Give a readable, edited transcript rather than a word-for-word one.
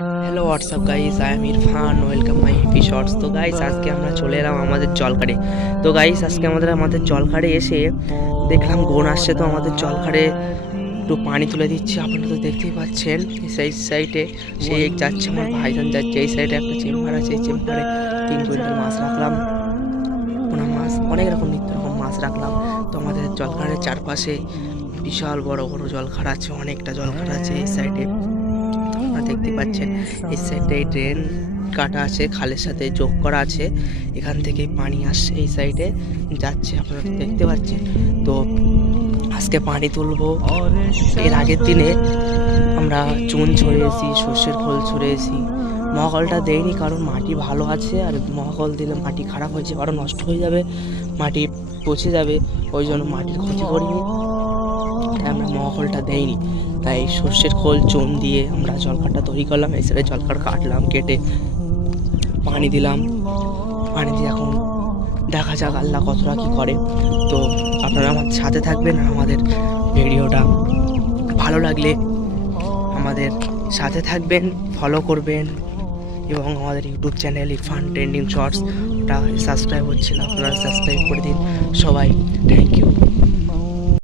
Hello WhatsApp guys, I am Irfan, welcome my hippie shorts. তো guys, আজকে আমরা চলে এলাম আমাদের জলখাড়ে। তো গাইস, আজকে আমাদের জলখাড়ে এসে দেখলাম গোন আসছে। তো আমাদের জলখাড়ে একটু পানি তুলে দিচ্ছি। আপনারা তো দেখতেই পাচ্ছেন সেই সাইডে সে যাচ্ছে, আমার ভাইজান যাচ্ছে। এই সাইডে একটা চেম্বার আছে, এই চেম্বারে 3 কুইন্টাল মাছ রাখলাম, পোনা মাছ, অনেক রকম নিত্য রকম মাছ রাখলাম। তো আমাদের জলখাড়ের চারপাশে বিশাল বড় বড় জলখাড় আছে, অনেকটা জলখাড় আছে। এই সাইডে আপনারা দেখতে পাচ্ছেন, এই সাইডে ড্রেন কাটা আছে, খালের সাথে যোগ করা আছে, এখান থেকে পানি আসছে, এই সাইডে যাচ্ছে, আপনারা দেখতে পাচ্ছেন। তো আজকে পানি তুলবো। এর আগের দিনে আমরা চুন ছড়িয়েছি, সর্ষের খোল ছড়িয়েছি। মহাকলটা দেয়নি কারণ মাটি ভালো আছে, আর মহাকল দিলে মাটি খারাপ হয়েছে, কারণ নষ্ট হয়ে যাবে, মাটি পচে যাবে, ওই জন্য মাটির ক্ষতি করিনি, তাই আমরা মহাকলটা দেইনি। তাই সর্ষের খোল চুন দিয়ে আমরা জলখাড়টা তৈরি করলাম। এই সাইডে জলখাড় কাটলাম, কেটে পানি দিলাম। পানি দিয়ে এখন দেখা যাক আল্লাহ কতটা কী করে। তো আপনারা আমাদের সাথে থাকবেন, আর আমাদের ভিডিওটা ভালো লাগলে আমাদের সাথে থাকবেন, ফলো করবেন, এবং আমাদের YouTube channel Irfan trending shorts ওটা সাবস্ক্রাইব হচ্ছে না, আপনারা সাবস্ক্রাইব করে দিন সবাই। Thank you.